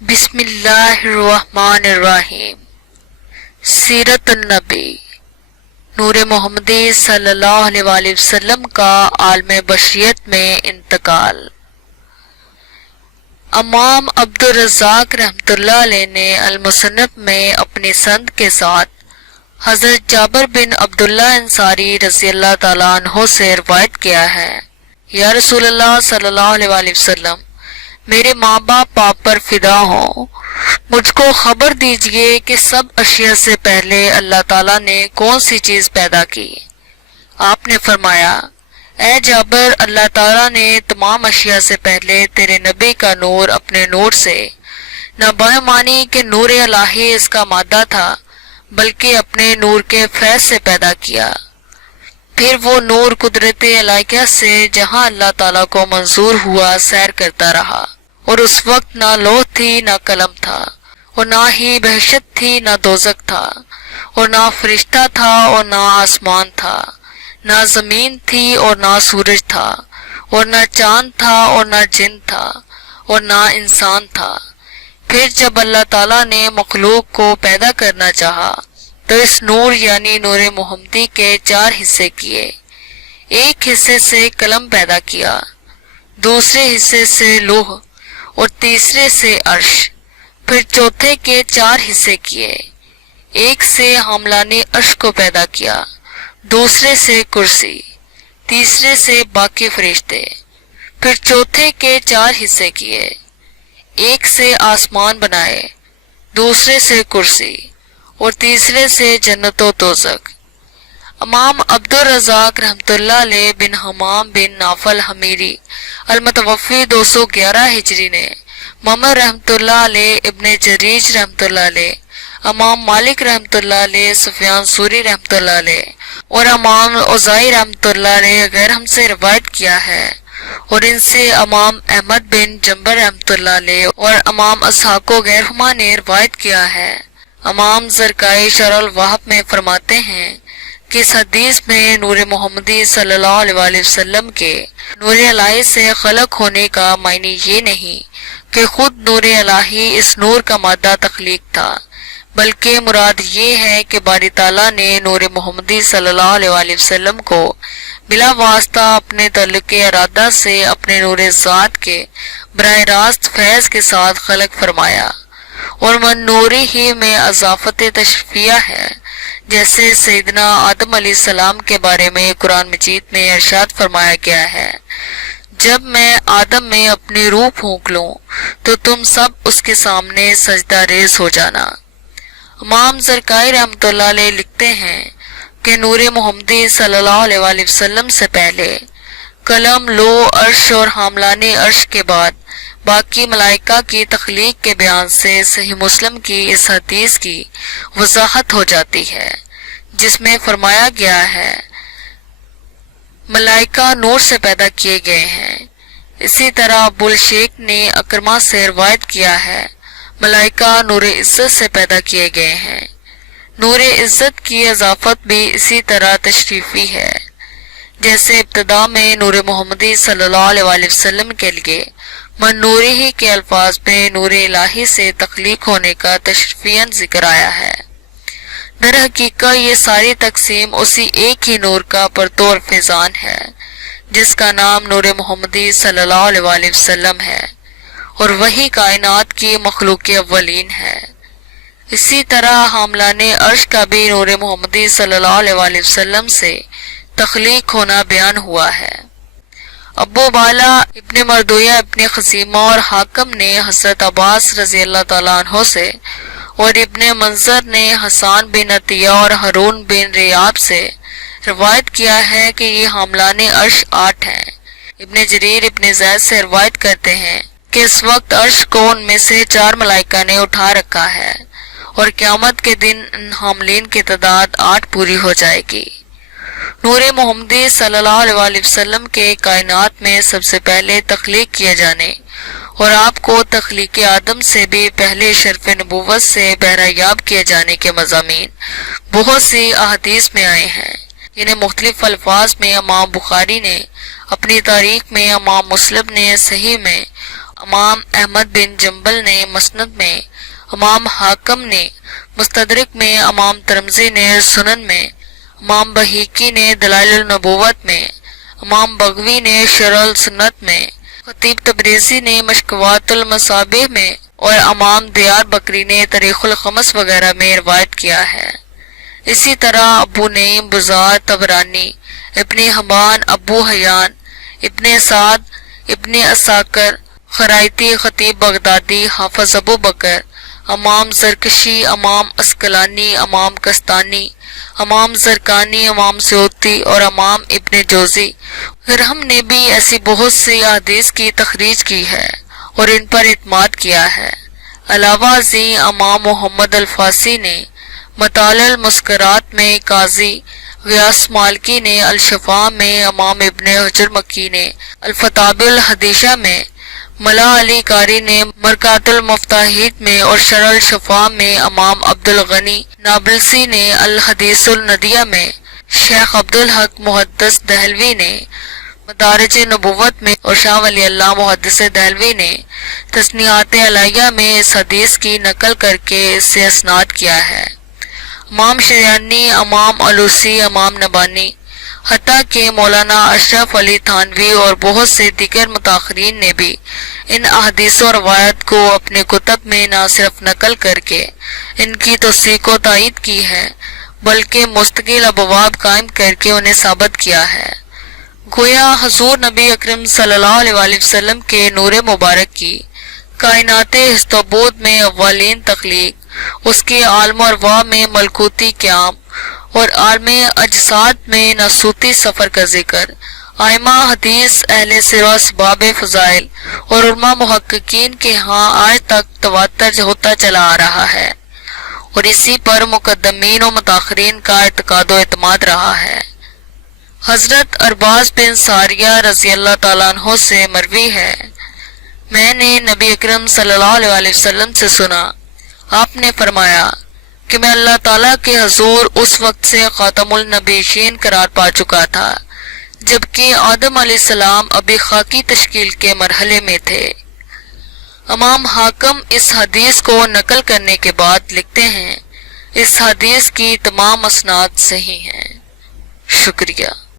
بسم اللہ الرحمن الرحیم۔ سیرت النبی، نور محمدی صلی اللہ علیہ وآلہ وسلم کا عالم بشریت میں انتقال۔ امام عبد الرزاق رحمۃ اللہ علیہ نے المصنف میں اپنی سند کے ساتھ حضرت جابر بن عبداللہ انصاری رضی اللہ تعالیٰ عنہ سے روایت کیا ہے، یا رسول اللہ صلی اللہ علیہ وآلہ وسلم، میرے ماں باپ آپ پر فدا ہوں، مجھ کو خبر دیجئے کہ سب اشیاء سے پہلے اللہ تعالیٰ نے کون سی چیز پیدا کی؟ آپ نے فرمایا، اے جابر، اللہ تعالیٰ نے تمام اشیاء سے پہلے تیرے نبی کا نور اپنے نور سے، نہ بہمانی کہ نور الہی اس کا مادہ تھا، بلکہ اپنے نور کے فیض سے پیدا کیا۔ پھر وہ نور قدرت الہیہ سے جہاں اللہ تعالیٰ کو منظور ہوا سیر کرتا رہا، اور اس وقت نہ لوح تھی نہ قلم تھا، اور نہ ہی بہشت تھی نہ دوزخ تھا، اور نہ فرشتہ تھا اور نہ آسمان تھا، نہ زمین تھی اور نہ سورج تھا، اور نہ چاند تھا اور نہ جن تھا، اور نہ انسان تھا۔ پھر جب اللہ تعالیٰ نے مخلوق کو پیدا کرنا چاہا تو اس نور یعنی نور محمدی کے 4 حصے کیے۔ ایک حصے سے قلم پیدا کیا، دوسرے حصے سے لوح، اور تیسرے سے عرش۔ پھر چوتھے کے 4 حصے کیے، ایک سے حاملان عرش کو پیدا کیا، دوسرے سے کرسی، تیسرے سے باقی فرشتے۔ پھر چوتھے کے 4 حصے کیے، ایک سے آسمان بنائے، دوسرے سے کرسی، اور تیسرے سے جنت و دوزخ۔ امام عبد الرزاق رحمۃ اللہ علیہ بن حمام بن نافل حمیری المتوفی 211 ہجری نے، محمد رحمۃ اللہ علیہ، ابن جریج رحمۃ اللہ علیہ، امام مالک رحمۃ اللہ علیہ، سفیان ثوری رحمۃ اللہ علیہ اور امام اوزاعی رحمۃ اللہ علیہ غیر ہم سے روایت کیا ہے، اور ان سے امام احمد بن جنبر رحمۃ اللہ علیہ اور امام اسحاق و غیر ہما نے روایت کیا ہے۔ امام زرقائی شرح الوہب میں فرماتے ہیں کہ اس حدیث میں نور محمدی صلی اللہ علیہ وآلہ وسلم کے نور الہی سے خلق ہونے کا معنی یہ نہیں کہ خود نور الہی اس نور کا مادہ تخلیق تھا، بلکہ مراد یہ ہے کہ باری تعالیٰ نے نور محمدی صلی اللہ علیہ وآلہ وسلم کو بلا واسطہ اپنے تعلق ارادہ سے اپنے نور ذات کے براہ راست فیض کے ساتھ خلق فرمایا، اور من نوری ہی میں اضافت تشریفیہ ہے، جیسے سیدنا آدم علیہ السلام کے بارے میں قرآن مجید میں ارشاد فرمایا گیا ہے، جب میں آدم میں اپنی روح پھونک لوں تو تم سب اس کے سامنے سجدہ ریز ہو جانا۔ امام زرقائی رحمۃ اللہ علیہ لکھتے ہیں کہ نور محمدی صلی اللہ علیہ وآلہ وسلم سے پہلے قلم، لوح، عرش اور حاملان عرش کے بعد باقی ملائکہ کی تخلیق کے بیان سے صحیح مسلم کی اس حدیث کی وضاحت ہو جاتی ہے، جس میں فرمایا گیا ہے ملائکہ نور سے پیدا کیے گئے ہیں۔ اسی طرح ابو الشیخ نے اکرمہ سے روایت کیا ہے، ملائکہ نور عزت سے پیدا کیے گئے ہیں۔ نور عزت کی اضافت بھی اسی طرح تشریفی ہے، جیسے ابتدا میں نور محمدی صلی اللہ علیہ وآلہ وسلم کے لیے من نوری ہی کے الفاظ میں نور الہی سے تخلیق ہونے کا تشریفیاً ذکر آیا ہے۔ در حقیقت یہ ساری تقسیم اسی ایک ہی نور کا پرتو فیضان ہے، جس کا نام نور محمدی صلی اللہ علیہ وآلہ وسلم ہے، اور وہی کائنات کی مخلوق اولین ہے۔ اسی طرح حاملان عرش کا بھی نور محمدی صلی اللہ علیہ وآلہ وسلم سے تخلیق ہونا بیان ہوا ہے۔ ابو بالا ابن مردویہ ابن خزیمہ اور حاکم نے حضرت عباس رضی اللہ تعالیٰ عنہ سے، اور ابن منظر نے حسان بن عطیہ اور ہارون بن ریاب سے روایت کیا ہے کہ یہ حاملان عرش 8 ہیں۔ ابن جریر ابن زید سے روایت کرتے ہیں کہ اس وقت عرش کو ان میں سے 4 ملائکہ نے اٹھا رکھا ہے، اور قیامت کے دن ان حاملین کی تعداد 8 پوری ہو جائے گی۔ نور محمدی صلی اللہ علیہ وآلہ وسلم کے کائنات میں سب سے پہلے تخلیق کیے جانے اور آپ کو تخلیق آدم سے بھی پہلے شرف نبوت سے بہرہ یاب کیے جانے کے مضامین بہت سی احادیث میں آئے ہیں۔ انہیں مختلف الفاظ میں امام بخاری نے اپنی تاریخ میں، امام مسلم نے صحیح میں، امام احمد بن جنبل نے مسند میں، امام حاکم نے مستدرک میں، امام ترمذی نے سنن میں، امام بہیقی نے دلائل النبوت میں، امام بغوی نے شرح السنت میں، خطیب تبریزی نے مشکوات المصابیح میں اور امام دیار بکری نے تاریخ الخمس وغیرہ میں روایت کیا ہے۔ اسی طرح ابو نعیم بزار طبرانی، ابن حبان، ابو حیان، ابن سعد، ابن اساکر، خرائطی، خطیب بغدادی، حافظ ابو بکر، امام زرکشی، امام اسقلانی، امام کستانی، امام زرکانی، امام سیوطی اور امام ابن جوزی پھر ہم نے بھی ایسی بہت سی احادیث کی تخریج کی ہے اور ان پر اعتماد کیا ہے۔ علاوہ ازیں امام محمد الفاسی نے مطالع المسکرات میں، قاضی غیاث مالکی نے الشفاء میں، امام ابن حجر مکی نے الفتاوی الحدیثہ میں، ملا علی قاری نے مرکات المفتاحیت میں اور شرح الشفاء میں، امام عبد الغنی نابلسی نے الحدیث الندیہ میں، شیخ عبدالحق محدث دہلوی نے مدارج نبوت میں اور شاہ ولی اللہ محدث دہلوی نے تسنیات علیہ میں اس حدیث کی نقل کر کے اس سے اسناد کیا ہے۔ امام شریانی، امام علوسی، امام نبانی، حتیٰ کہ مولانا اشرف علی تھانوی اور بہت سے دیگر متاخرین نے بھی ان احادیث و روایت کو اپنے کتب میں نہ صرف نقل کر کے ان کی توثیق و تائید کی ہے بلکہ مستقل ابواب قائم کر کے انہیں ثابت کیا ہے۔ گویا حضور نبی اکرم صلی اللہ علیہ وآلہ وسلم کے نور مبارک کی کائنات ہست و بود میں اولین تخلیق، اس کے عالم و ارواح میں ملکوتی قیام اور عالم اجساد میں ناسوتی سفر کا ذکر، ائمہ حدیث، اہل سیر و اسباب فضائل اور علماء محققین کے ہاں آج تک تواتر ہوتا چلا آ رہا ہے اور اسی پر مقدمین و متاخرین کا اعتقاد و اعتماد رہا ہے۔ حضرت ارباز بن ساریہ رضی اللہ تعالیٰ عنہ سے مروی ہے، میں نے نبی اکرم صلی اللہ علیہ وآلہ وسلم سے سنا، آپ نے فرمایا کہ میں اللہ تعالیٰ کے حضور اس وقت سے خاتم النبیین قرار پا چکا تھا جبکہ آدم علیہ السلام ابھی خاکی تشکیل کے مرحلے میں تھے۔ امام حاکم اس حدیث کو نقل کرنے کے بعد لکھتے ہیں، اس حدیث کی تمام اسناد صحیح ہیں۔ شکریہ۔